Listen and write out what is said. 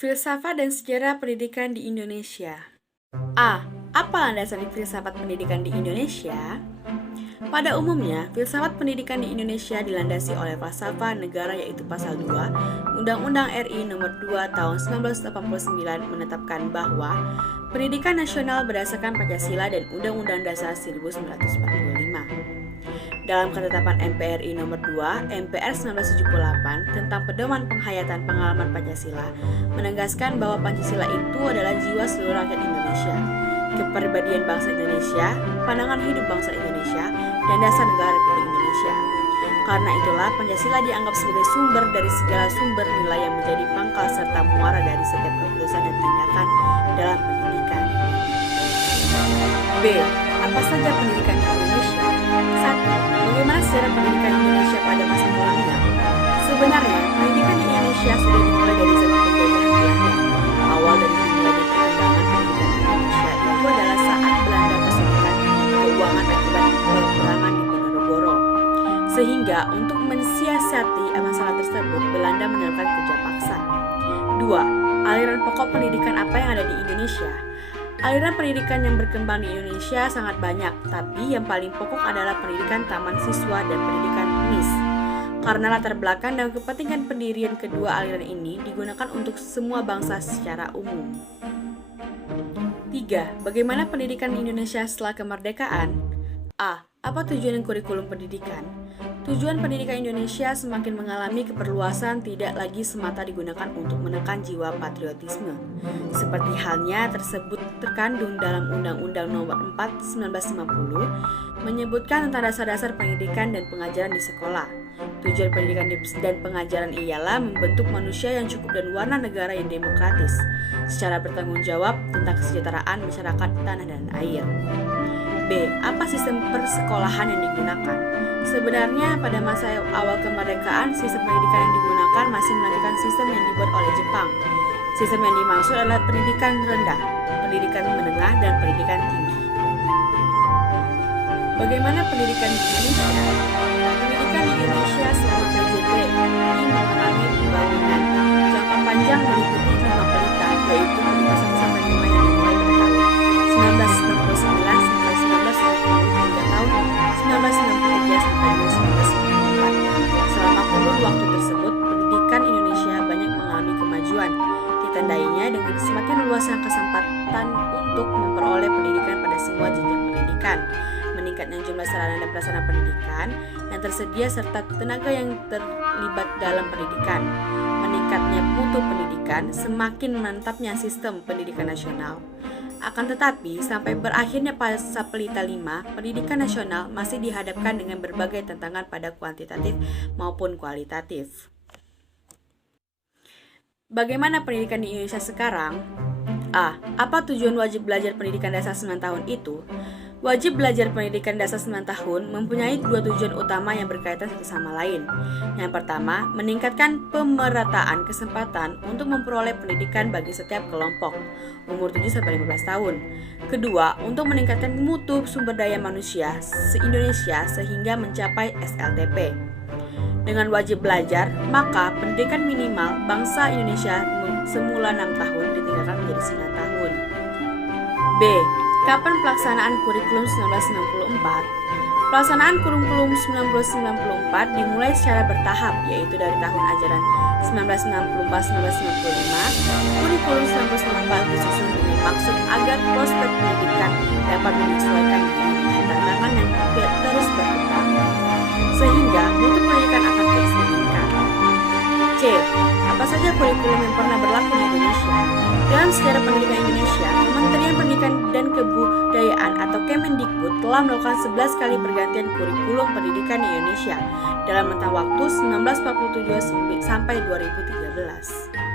Filsafat dan sejarah pendidikan di Indonesia. A. Apa landasan filsafat pendidikan di Indonesia? Pada umumnya, filsafat pendidikan di Indonesia dilandasi oleh falsafah negara yaitu Pasal 2 Undang-Undang RI Nomor 2 Tahun 1989 menetapkan bahwa pendidikan nasional berdasarkan Pancasila dan Undang-Undang Dasar 1945. Dalam ketetapan MPRI Nomor 2 MPR 1978 tentang pedoman penghayatan pengalaman Pancasila menegaskan bahwa Pancasila itu adalah jiwa seluruh rakyat Indonesia, kepribadian bangsa Indonesia, pandangan hidup bangsa Indonesia, dan dasar negara Republik Indonesia. Karena itulah Pancasila dianggap sebagai sumber dari segala sumber nilai yang menjadi pangkal serta muara dari setiap keputusan dan tindakan dalam pendidikan. B. Apa saja pendidikan di Indonesia? 1. Bagaimana sejarah pendidikan Indonesia pada masa kolonial? Sebenarnya, pendidikan di Indonesia sudah dimulai dari zaman penjajahan Belanda. Awal dari dimulai dan perkembangan pendidikan di Indonesia itu adalah saat Belanda kesulitan keuangan akibat peperangan di Ponorogo. Sehingga untuk mensiasati masalah tersebut, Belanda menerapkan kerja paksa. 2. Aliran pokok pendidikan apa yang ada di Indonesia? Aliran pendidikan yang berkembang di Indonesia sangat banyak, tapi yang paling pokok adalah pendidikan taman siswa dan pendidikan MIS. Karena latar belakang dan kepentingan pendirian kedua aliran ini digunakan untuk semua bangsa secara umum. 3. Bagaimana pendidikan di Indonesia setelah kemerdekaan? A. Apa tujuan kurikulum pendidikan? Tujuan pendidikan Indonesia semakin mengalami keperluasan, tidak lagi semata digunakan untuk menekan jiwa patriotisme. Seperti halnya tersebut terkandung dalam Undang-Undang Nomor 4 1950 menyebutkan tentang dasar-dasar pendidikan dan pengajaran di sekolah. Tujuan pendidikan dan pengajaran ialah membentuk manusia yang cukup dan warna negara yang demokratis, secara bertanggung jawab tentang kesejahteraan masyarakat tanah dan air. B. Apa sistem persekolahan yang digunakan? Sebenarnya pada masa awal kemerdekaan, sistem pendidikan yang digunakan masih melanjutkan sistem yang dibuat oleh Jepang. Sistem yang dimaksud adalah pendidikan rendah, pendidikan menengah, dan pendidikan tinggi. Bagaimana pendidikan di Indonesia? Pendidikan di Indonesia selama PJJ ini mengalami pembangunan jangka panjang meliputi 5 pelita, yaitu pelita 1 sampai 5 yang dimulai pada tahun 1969 sampai 1970 hingga tahun 1963 sampai 1994. Selama kurun waktu tersebut, pendidikan Indonesia banyak mengalami kemajuan, ditandainya dengan semakin luasnya kesempatan untuk memperoleh pendidikan pada semua jenjang pendidikan, meningkatnya jumlah sarana dan prasarana pendidikan yang tersedia serta tenaga yang terlibat dalam pendidikan, meningkatnya mutu pendidikan, semakin mantapnya sistem pendidikan nasional. Akan tetapi, sampai berakhirnya fase pelita 5, pendidikan nasional masih dihadapkan dengan berbagai tantangan pada kuantitatif maupun kualitatif. Bagaimana pendidikan di Indonesia sekarang? A. Apa tujuan wajib belajar pendidikan dasar 9 tahun itu? Wajib belajar pendidikan dasar 9 tahun mempunyai 2 tujuan utama yang berkaitan satu sama lain. Yang pertama, meningkatkan pemerataan kesempatan untuk memperoleh pendidikan bagi setiap kelompok umur 7-15 tahun. Kedua, untuk meningkatkan mutu sumber daya manusia se-Indonesia sehingga mencapai SLTP. Dengan wajib belajar, maka pendidikan minimal bangsa Indonesia semula 6 tahun ditingkatkan menjadi 9 tahun. B. Kapan pelaksanaan kurikulum 1994? Pelaksanaan kurikulum 1994 dimulai secara bertahap, yaitu dari tahun ajaran 1994-1995. Kurikulum 1994 disusun dengan maksud agar prospek pendidikan dapat menyesuaikan dengan tantangan yang terus berkembang, sehingga mutu pendidikan akan terus meningkat. C. Apa saja kurikulum yang pernah berlaku di Indonesia? Dalam sejarah pendidikan Indonesia, Kementerian Pendidikan dan Kebudayaan atau Kemendikbud telah melakukan 11 kali pergantian kurikulum pendidikan di Indonesia dalam rentang waktu 1947 sampai 2013.